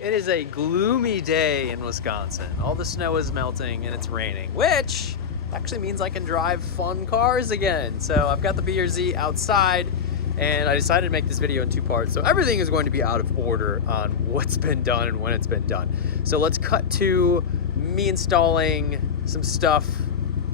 It is a gloomy day in Wisconsin. All the snow is melting and it's raining, which actually means I can drive fun cars again. So I've got the BRZ outside and I decided to make this video in two parts. So everything is going to be out of order on what's been done and when it's been done. So let's cut to me installing some stuff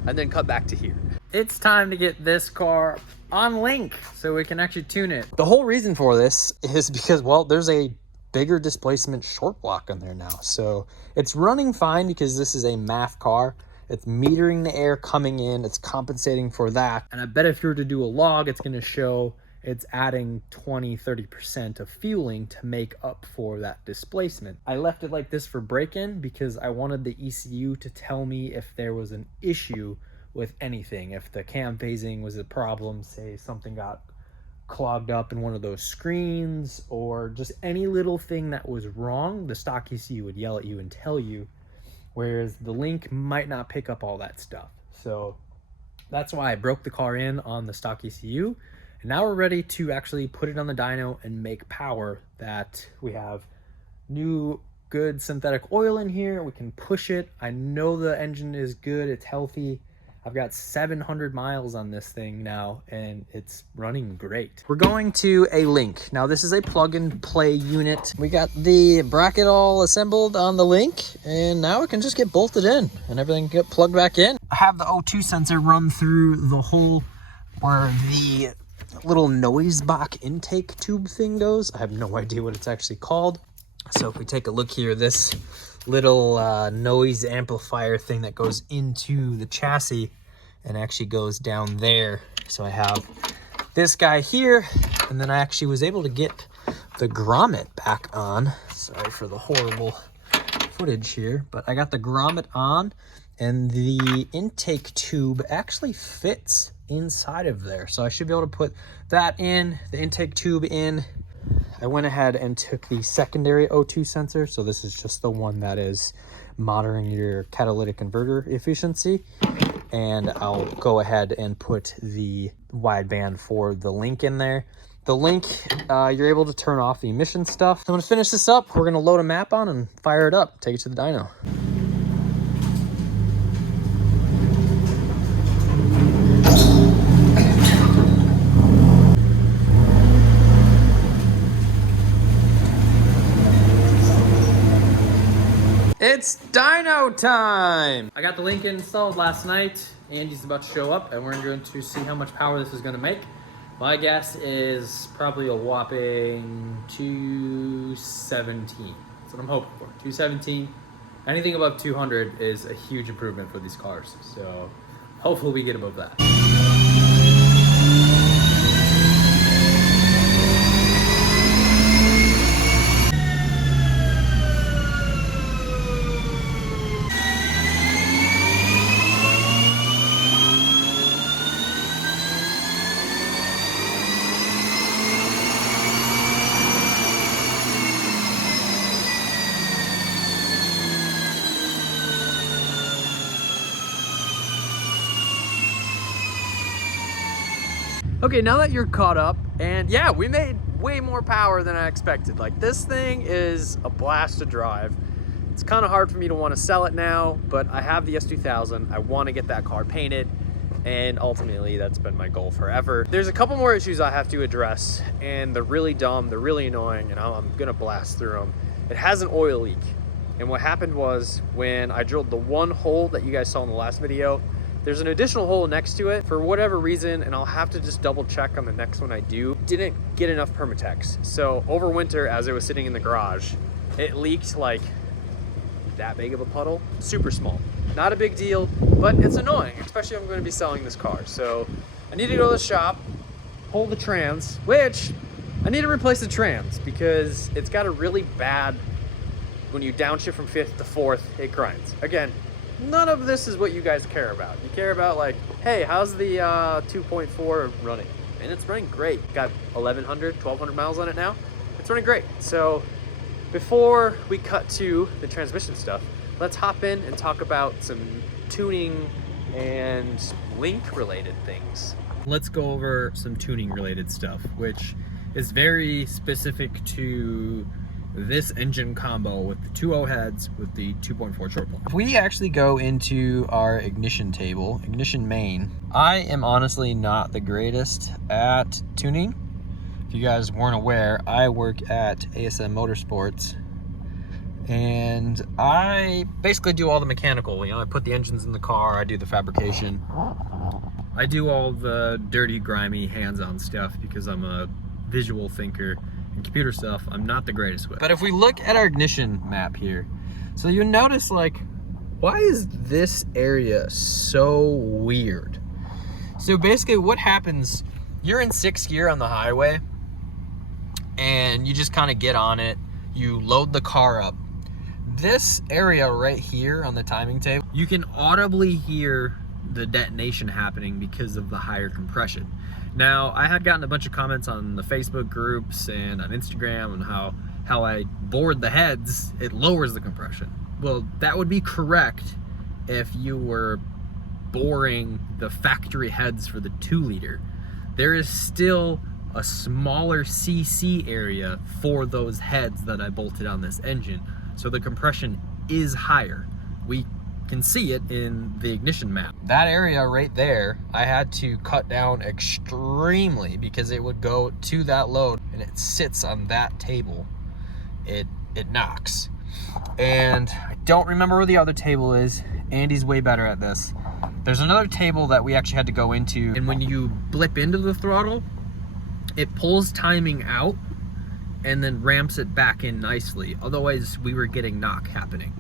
and then cut back to here. It's time to get this car on Link so we can actually tune it. The whole reason for this is because, well, there's a bigger displacement short block on there now. So it's running fine because this is a MAF car. It's metering the air coming in. It's compensating for that. And I bet if you were to do a log, it's going to show it's adding 20-30% of fueling to make up for that displacement. I left it like this for break-in because I wanted the ECU to tell me if there was an issue with anything. If the cam phasing was a problem, say something got clogged up in one of those screens, or just any little thing that was wrong, the stock ECU would yell at you and tell you, whereas the Link might not pick up all that stuff. So that's why I broke the car in on the stock ECU, and now we're ready to actually put it on the dyno and make power. That we have new good synthetic oil in here, we can push it. I know the engine is good, it's healthy. I've got 700 miles on this thing now, and it's running great. We're going to a Link. Now, this is a plug-and-play unit. We got the bracket all assembled on the Link, and now it can just get bolted in, and everything can get plugged back in. I have the O2 sensor run through the hole where the little noise box intake tube thing goes. I have no idea what it's actually called. So if we take a look here, this little noise amplifier thing that goes into the chassis and actually goes down there. So I have this guy here, and then I actually was able to get the grommet back on. Sorry for the horrible footage here, but I got the grommet on, and the intake tube actually fits inside of there. So I should be able to put that in, the intake tube in. I went ahead and took the secondary O2 sensor. So this is just the one that is monitoring your catalytic converter efficiency. And I'll go ahead and put the wideband for the Link in there. The Link, you're able to turn off the emission stuff. I'm gonna finish this up. We're gonna load a map on and fire it up, take it to the dyno. It's dyno time! I got the Link installed last night. Andy's about to show up and we're going to see how much power this is going to make. My guess is probably a whopping 217. That's what I'm hoping for. 217. Anything above 200 is a huge improvement for these cars. So hopefully we get above that. Okay, now that you're caught up, and yeah, we made way more power than I expected. Like, this thing is a blast to drive. It's kind of hard for me to want to sell it now, but I have the S2000. I want to get that car painted, and ultimately that's been my goal forever. There's a couple more issues I have to address, and they're really dumb, they're really annoying, and I'm gonna blast through them. It has an oil leak, and what happened was when I drilled the one hole that you guys saw in the last video, there's an additional hole next to it for whatever reason, and I'll have to just double check on the next one I do. Didn't get enough Permatex. So over winter, as it was sitting in the garage, it leaked like that big of a puddle. Super small. Not a big deal, but it's annoying, especially if I'm going to be selling this car. So I need to go to the shop, pull the trans, which I need to replace the trans because it's got a really bad, when you downshift from 5th to 4th, it grinds. Again, none of this is what you guys care about. You care about like, hey, how's the 2.4 running? And it's running great. Got 1,100, 1,200 miles on it now. It's running great. So before we cut to the transmission stuff, let's hop in and talk about some tuning and Link related things. Let's go over some tuning related stuff, which is very specific to this engine combo with the 2.0 heads with the 2.4 short pulse. If we actually go into our ignition table, ignition main, I am honestly not the greatest at tuning. If you guys weren't aware, I work at ASM Motorsports, and I basically do all the mechanical. You know, I put the engines in the car, I do the fabrication. I do all the dirty, grimy, hands-on stuff because I'm a visual thinker, and computer stuff I'm not the greatest with. But if we look at our ignition map here, so you notice, like, why is this area so weird? So basically what happens, you're in 6th gear on the highway, and you just kind of get on it, you load the car up. This area right here on the timing table, you can audibly hear the detonation happening because of the higher compression. Now, I had gotten a bunch of comments on the Facebook groups and on Instagram on how I bored the heads, it lowers the compression. Well, that would be correct if you were boring the factory heads for the 2-liter. There is still a smaller CC area for those heads that I bolted on this engine, so the compression is higher. We can see it in the ignition map. That area right there, I had to cut down extremely because it would go to that load and it sits on that table. It knocks. And I don't remember where the other table is. Andy's way better at this. There's another table that we actually had to go into, and when you blip into the throttle, it pulls timing out and then ramps it back in nicely. Otherwise, we were getting knock happening.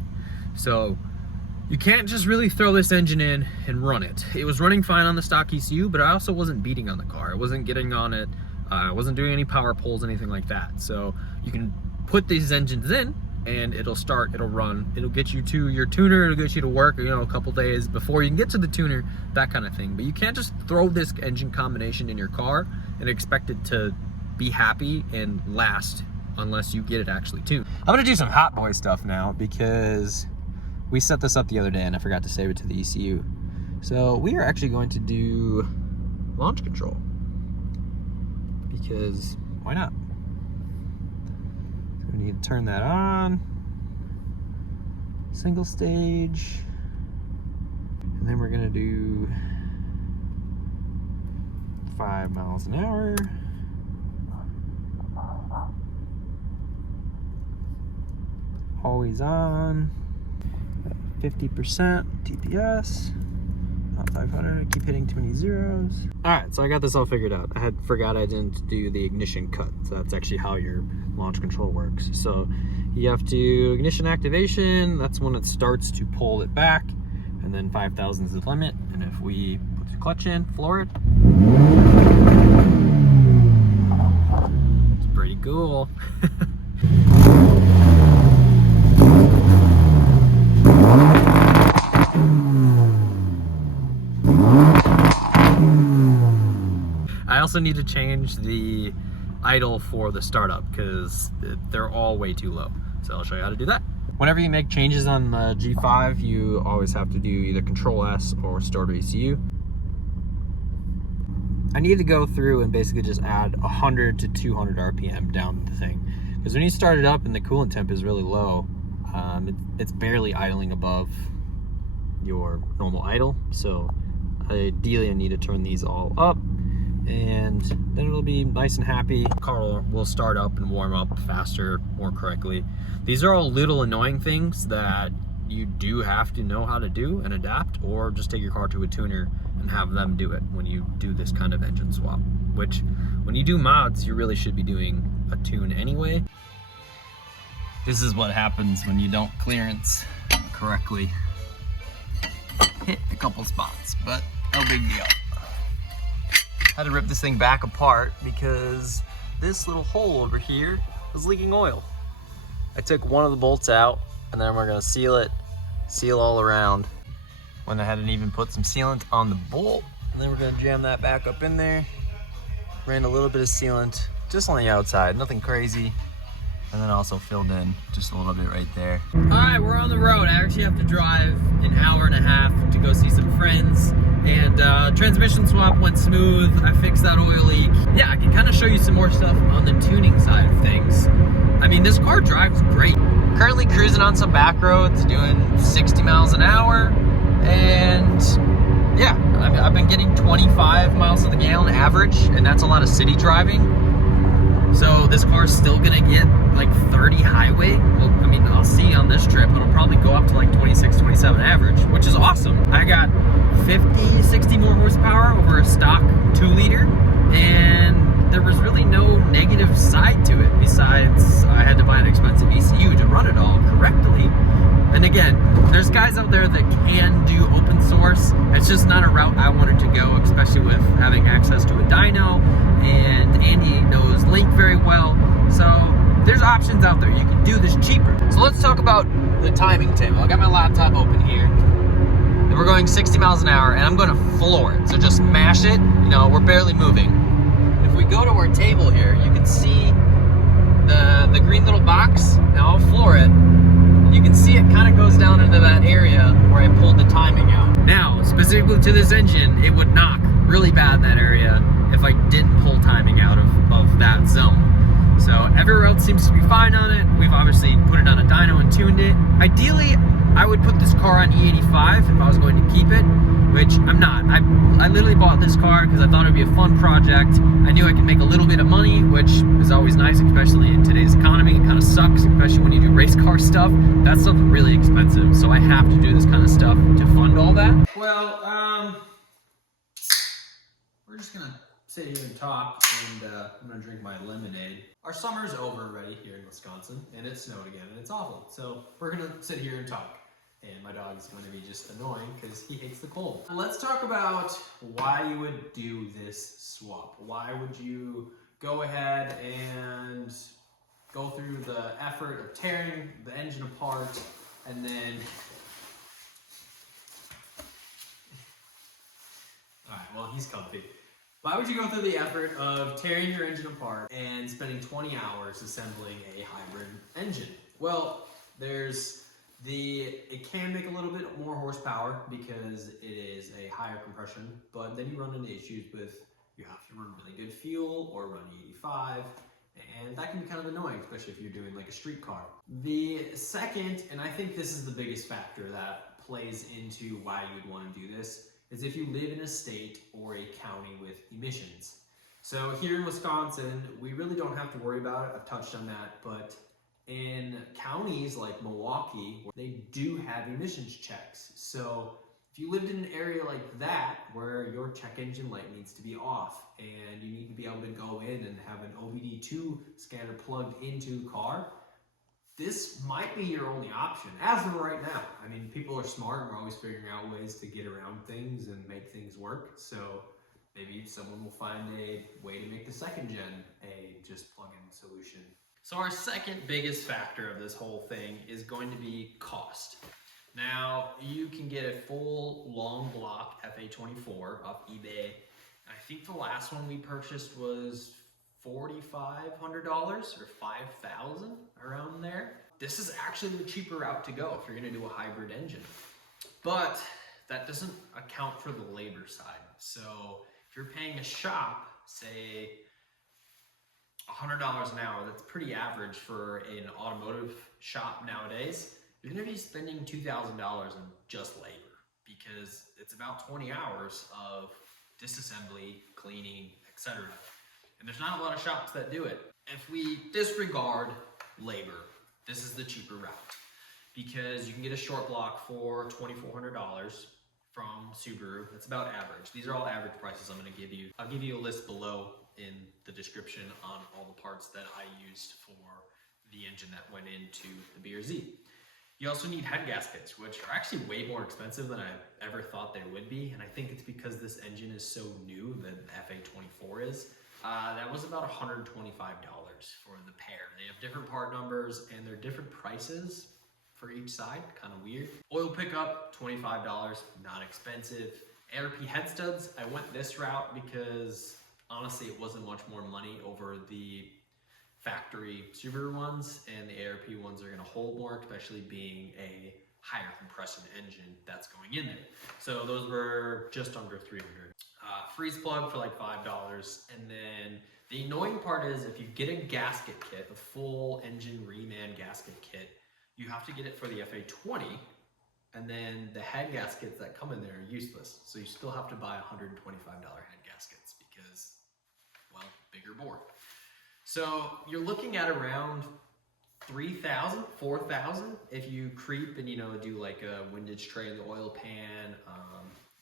So you can't just really throw this engine in and run it. It was running fine on the stock ECU, but I also wasn't beating on the car. I wasn't getting on it. I wasn't doing any power pulls, anything like that. So you can put these engines in and it'll start, it'll run, it'll get you to your tuner, it'll get you to work, you know, a couple days before you can get to the tuner, that kind of thing. But you can't just throw this engine combination in your car and expect it to be happy and last unless you get it actually tuned. I'm gonna do some hot boy stuff now because we set this up the other day and I forgot to save it to the ECU. So we are actually going to do launch control because why not? So we need to turn that on, single stage, and then we're gonna do 5 miles an hour. Always on. 50% TPS, not 500, keep hitting too many zeros. All right, so I got this all figured out. I forgot I didn't do the ignition cut. So that's actually how your launch control works. So you have to ignition activation, that's when it starts to pull it back, and then 5,000 is the limit. And if we put the clutch in, floor it, it's pretty cool. I also need to change the idle for the startup because they're all way too low. So I'll show you how to do that. Whenever you make changes on the G5, you always have to do either Control S or Store to ECU. I need to go through and basically just add 100 to 200 RPM down the thing. Because when you start it up and the coolant temp is really low, it's barely idling above your normal idle. So ideally I need to turn these all up, and then it'll be nice and happy. The car will start up and warm up faster, more correctly. These are all little annoying things that you do have to know how to do and adapt, or just take your car to a tuner and have them do it when you do this kind of engine swap. Which, when you do mods, you really should be doing a tune anyway. This is what happens when you don't clearance correctly. Hit a couple spots, but no big deal. Had to rip this thing back apart because this little hole over here was leaking oil. I took one of the bolts out, and then we're gonna seal it, seal all around. Went ahead and even put some sealant on the bolt, and then we're gonna jam that back up in there. Ran a little bit of sealant just on the outside, nothing crazy. And then also filled in just a little bit right there. All right, we're on the road. I actually have to drive an hour and a half to go see some friends. And transmission swap went smooth. I fixed that oil leak. Yeah, I can kind of show you some more stuff on the tuning side of things. I mean, this car drives great. Currently cruising on some back roads, doing 60 miles an hour. And yeah, I've been getting 25 miles to the gallon average, and that's a lot of city driving. So this car's still gonna get like 30 highway. Well, I mean, I'll see on this trip, it'll probably go up to like 26, 27 average, which is awesome. I got 50, 60 more horsepower over a stock 2-liter, and there was really no negative side to it besides I had to buy an expensive ECU to run it all correctly. And again, there's guys out there that can do open source. It's just not a route I wanted to go, especially with having access to a dyno, and Andy knows Link very well. So there's options out there. You can do this cheaper. So let's talk about the timing table. I got my laptop open here. And we're going 60 miles an hour, and I'm gonna floor it. So just mash it, you know, we're barely moving. If we go to our table here, you can see the green little box. Now I'll floor it. You can see it kind of goes down into that area where I pulled the timing out. Now, specifically to this engine, it would knock really bad in that area if I didn't pull timing out of that zone. So everywhere else seems to be fine on it. We've obviously put it on a dyno and tuned it. Ideally, I would put this car on E85 if I was going to keep it, which I'm not. I literally bought this car because I thought it'd be a fun project. I knew I could make a little bit of money, which is always nice, especially in today's economy. It kind of sucks, especially when you do race car stuff. That stuff's really expensive, so I have to do this kind of stuff to fund all that. Well, we're just gonna sit here and talk, and I'm gonna drink my lemonade. Our summer's over already here in Wisconsin, and it snowed again, and it's awful. So we're gonna sit here and talk. And my dog is going to be just annoying because he hates the cold. Let's talk about why you would do this swap. Why would you go ahead and go through the effort of tearing the engine apart and then... All right, well, he's comfy. Why would you go through the effort of tearing your engine apart and spending 20 hours assembling a hybrid engine? Well, it can make a little bit more horsepower because it is a higher compression, but then you run into issues with you have to run really good fuel or run 85, and that can be kind of annoying, especially if you're doing like a street car. The second, and I think this is the biggest factor that plays into why you would want to do this, is if you live in a state or a county with emissions. So here in Wisconsin, we really don't have to worry about it. I've touched on that, but in counties like Milwaukee, they do have emissions checks. So if you lived in an area like that where your check engine light needs to be off and you need to be able to go in and have an OBD2 scanner plugged into the car, this might be your only option as of right now. I mean, people are smart and we're always figuring out ways to get around things and make things work. So maybe someone will find a way to make the second gen a just plug-in solution. So our second biggest factor of this whole thing is going to be cost. Now, you can get a full long block FA24 off eBay. I think the last one we purchased was $4,500 or $5,000, around there. This is actually the cheaper route to go if you're gonna do a hybrid engine. But that doesn't account for the labor side. So if you're paying a shop, say, $100 an hour, that's pretty average for an automotive shop nowadays. You're gonna be spending $2,000 in just labor because it's about 20 hours of disassembly, cleaning, etc. And there's not a lot of shops that do it. If we disregard labor, this is the cheaper route because you can get a short block for $2,400 from Subaru. That's about average. These are all average prices I'm gonna give you. I'll give you a list below in the description on all the parts that I used for the engine that went into the BRZ. You also need head gaskets, which are actually way more expensive than I ever thought they would be. And I think it's because this engine is so new, the FA24 is. That was about $125 for the pair. They have different part numbers and they're different prices for each side, kind of weird. Oil pickup, $25, not expensive. ARP head studs, I went this route because honestly, it wasn't much more money over the factory Subaru ones, and the ARP ones are gonna hold more, especially being a higher compression engine that's going in there. So those were just under 300. Freeze plug for like $5. And then the annoying part is if you get a gasket kit, a full engine reman gasket kit, you have to get it for the FA20, and then the head gaskets that come in there are useless. So you still have to buy $125 head gaskets because, well, bigger bore. So you're looking at around 3,000, 4,000 if you creep and, you know, do like a windage tray in the oil pan.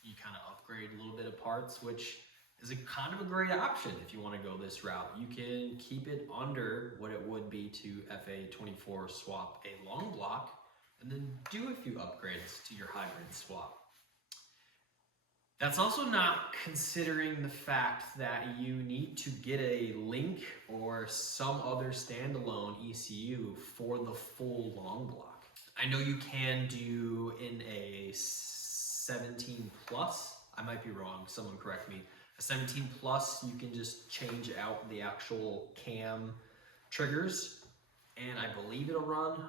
You kind of upgrade a little bit of parts, which is a kind of a great option if you want to go this route. You can keep it under what it would be to FA24 swap a long block, and then do a few upgrades to your hybrid swap. That's also not considering the fact that you need to get a Link or some other standalone ECU for the full long block. I know you can do in a 17 plus, I might be wrong, someone correct me. A 17 plus, you can just change out the actual cam triggers, and I believe it'll run.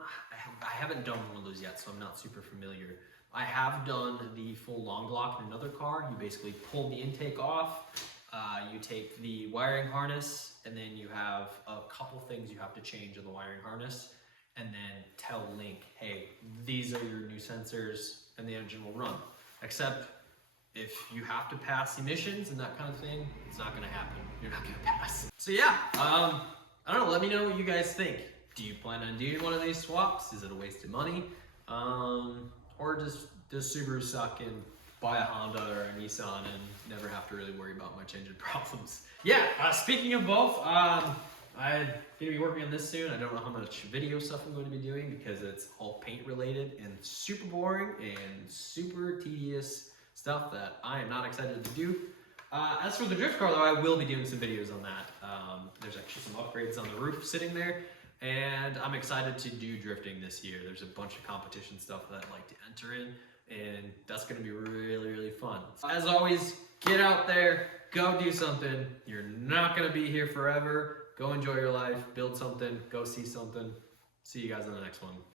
I haven't done one of those yet, so I'm not super familiar. I have done the full long block in another car. You basically pull the intake off, you take the wiring harness, and then you have a couple things you have to change in the wiring harness, and then tell Link, hey, these are your new sensors, and the engine will run. Except if you have to pass emissions and that kind of thing, it's not gonna happen. You're not gonna pass. So yeah, I don't know, let me know what you guys think. Do you plan on doing one of these swaps? Is it a waste of money? Or does Subaru suck and buy a Honda or a Nissan and never have to really worry about much engine problems? Yeah, speaking of both, I'm gonna be working on this soon. I don't know how much video stuff I'm going to be doing because it's all paint related and super boring and super tedious stuff that I am not excited to do. As for the drift car though, I will be doing some videos on that. There's actually some upgrades on the roof sitting there, and I'm excited to do drifting this year. There's a bunch of competition stuff that I'd like to enter in, and that's gonna be really, really fun. As always, get out there, go do something. You're not gonna be here forever. Go enjoy your life, build something, go see something. See you guys in the next one.